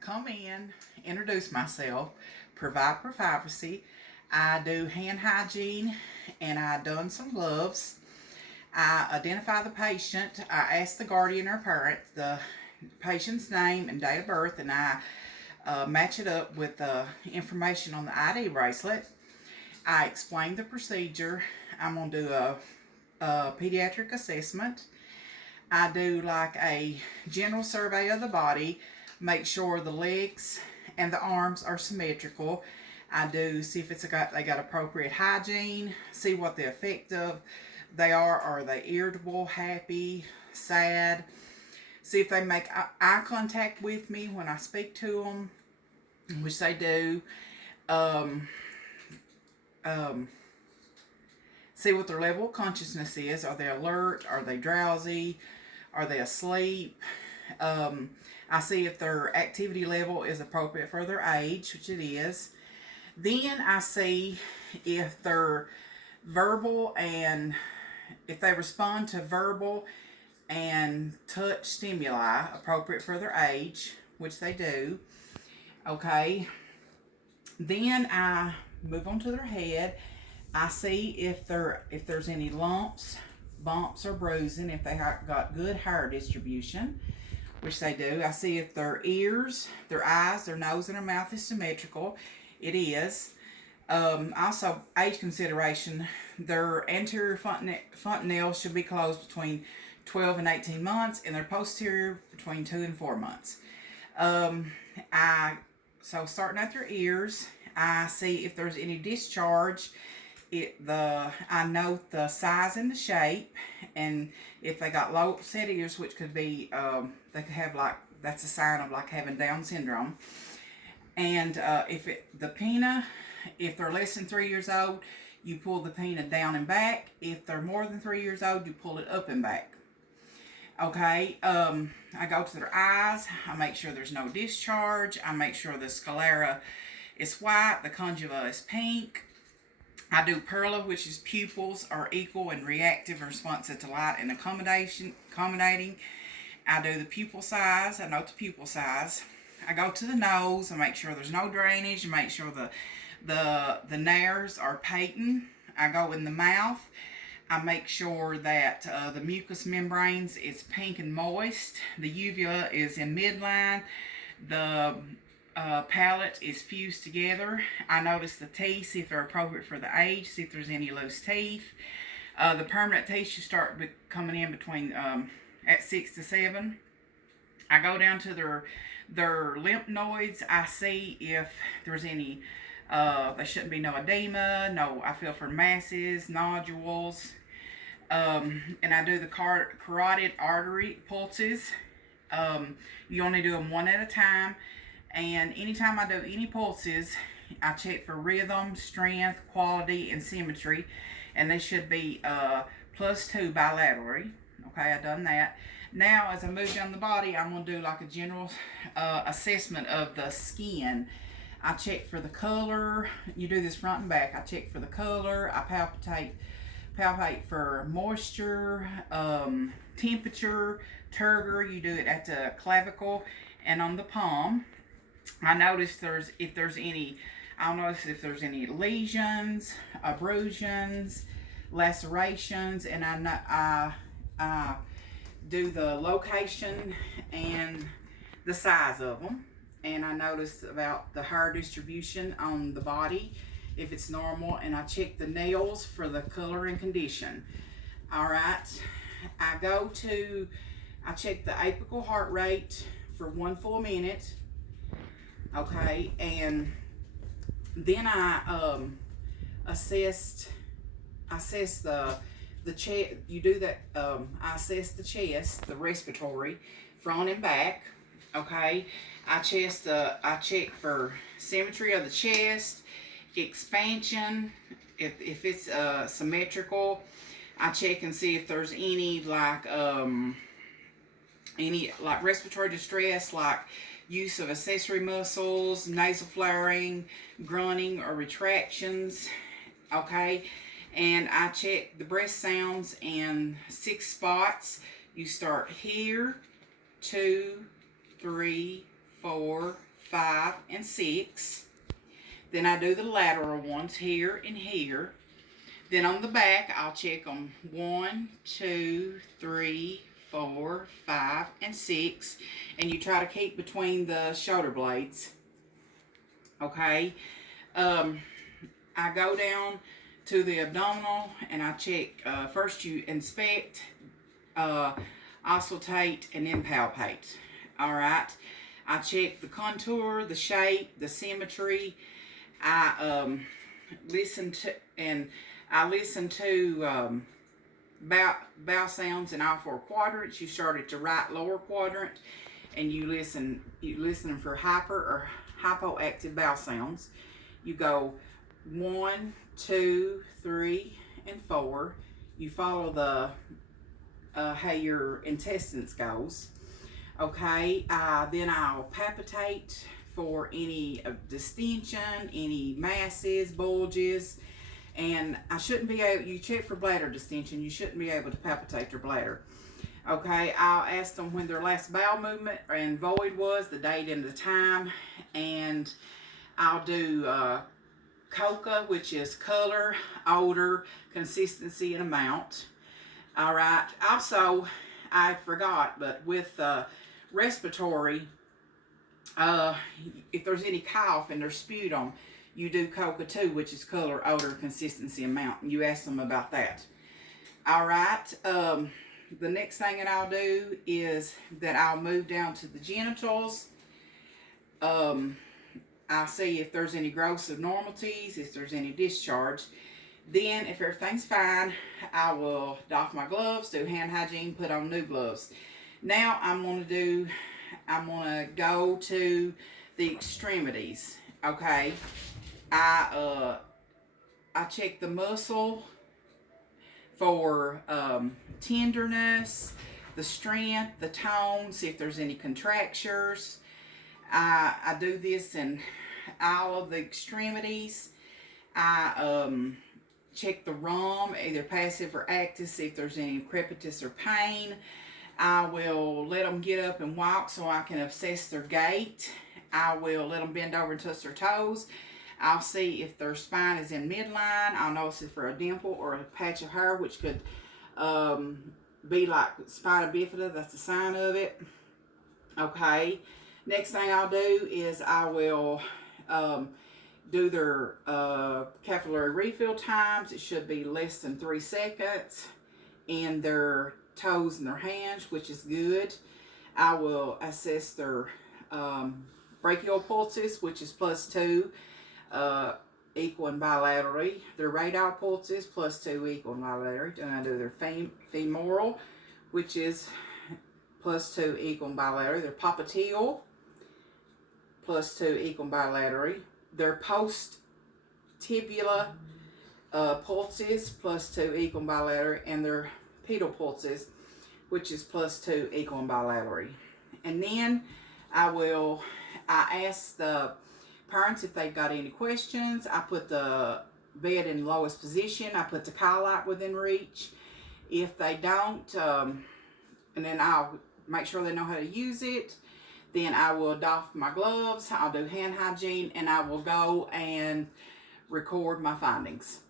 come in, introduce myself, provide privacy. I do hand hygiene and I done some gloves. I identify the patient. I ask the guardian or parent the patient's name and date of birth, and I match it up with the information on the ID bracelet. I explain the procedure. I'm going to do a pediatric assessment. I do like a general survey of the body, make sure the legs and the arms are symmetrical. I do see if they got appropriate hygiene, see what the effect of they are. Are they irritable, happy, sad? See if they make eye contact with me when I speak to them, which they do. Um, um, See what their level of consciousness is. Are they alert? Are they drowsy? Are they asleep? I see if their activity level is appropriate for their age, which it is. Then I see if they're verbal and if they respond to verbal and touch stimuli appropriate for their age, which they do. Okay. Then I move on to their head. I see if there's any lumps, bumps, or bruising, if they have got good hair distribution, which they do. I see if their ears, their eyes, their nose, and their mouth is symmetrical. It is. Also, age consideration, their anterior fontanelle should be closed between 12 and 18 months, and their posterior between 2 and 4 months. So starting at their ears, I see if there's any discharge. I note the size and the shape, and if they got low set ears, which could be they could have that's a sign of having Down syndrome. And the pinna, if they're less than 3 years old, you pull the pinna down and back. If they're more than 3 years old, you pull it up and back. Okay, I go to their eyes. I make sure there's no discharge. I make sure the sclera is white, the conjuva is pink. I do perla, which is pupils are equal and reactive and responsive to light and accommodating. I do the pupil size. I note the pupil size. I go to the nose. I make sure there's no drainage. I make sure the nares are patent. I go in the mouth. I make sure that the mucous membranes is pink and moist. The uvula is in midline. The palate is fused together. I notice the teeth, see if they're appropriate for the age, see if there's any loose teeth. The permanent teeth should start coming in between at 6 to 7. I go down to their lymph nodes. I see if there's any, there shouldn't be no edema, I feel for masses, nodules. And I do the carotid artery pulses. You only do them one at a time. And anytime I do any pulses, I check for rhythm, strength, quality, and symmetry. And they should be +2 bilaterally. Okay, I've done that. Now, as I move down the body, I'm going to do like a general assessment of the skin. I check for the color. You do this front and back. I check for the color. I palpate for moisture, temperature, turgor. You do it at the clavicle and on the palm. I notice if there's any lesions, abrasions, lacerations, and I do the location and the size of them. And I notice about the hair distribution on the body, if it's normal, and I check the nails for the color and condition. All right, I check the apical heart rate for 1 full minute. Okay, and then I assess the chest. You do that. I assess the chest, the respiratory, front and back. Okay, I check for symmetry of the chest, expansion. If it's symmetrical, I check and see if there's any respiratory distress, like use of accessory muscles, nasal flaring, grunting, or retractions. Okay, and I check the breath sounds in 6 spots. You start here, 2, 3, 4, 5, and 6. Then I do the lateral ones here and here. Then on the back, I'll check them 1, 2, 3, 4, 5, and 6. And you try to keep between the shoulder blades. Okay. I go down to the abdominal and I check. First you inspect, auscultate, and then palpate. Alright. I check the contour, the shape, the symmetry. I listen to bowel sounds in all 4 quadrants. You start at the right lower quadrant, and you listen for hyper or hypoactive bowel sounds. You go 1, 2, 3, and 4. You follow the how your intestines goes. Okay. Then I'll palpitate for any distension, any masses, bulges. And I shouldn't be able, you check for bladder distension, you shouldn't be able to palpitate your bladder. Okay, I'll ask them when their last bowel movement and void was, the date and the time, and I'll do COCA, which is color, odor, consistency, and amount. All right, also, I forgot, but with respiratory, if there's any cough and there's sputum, you do COCA too, which is color, odor, consistency, amount. And you ask them about that. All right. The next thing that I'll do is that I'll move down to the genitals. I'll see if there's any growths abnormalities, if there's any discharge. Then, if everything's fine, I will doff my gloves, do hand hygiene, put on new gloves. Now, I'm going to go to the extremities. Okay. I check the muscle for tenderness, the strength, the tone, see if there's any contractures. I do this in all of the extremities. I check the RUM, either passive or active, see if there's any crepitus or pain. I will let them get up and walk so I can assess their gait. I will let them bend over and touch their toes. I'll see if their spine is in midline. I'll notice if for a dimple or a patch of hair, which could be like spina bifida. That's the sign of it. Okay. Next thing I'll do is I will do their capillary refill times. It should be less than 3 seconds. And their toes and their hands, which is good. I will assess their brachial pulses, which is +2. Equal bilaterally. Their radial pulses +2 equal bilaterally. Then I do their femoral, which is +2 equal bilaterally. Their popliteal +2 equal bilaterally. Their post-tibula pulses +2 equal bilaterally, and their pedal pulses, which is +2 equal bilaterally. And then I ask the parents if they've got any questions. I put the bed in lowest position. I put the cowlight within reach. If they don't, and then I'll make sure they know how to use it. Then I will doff my gloves. I'll do hand hygiene, and I will go and record my findings.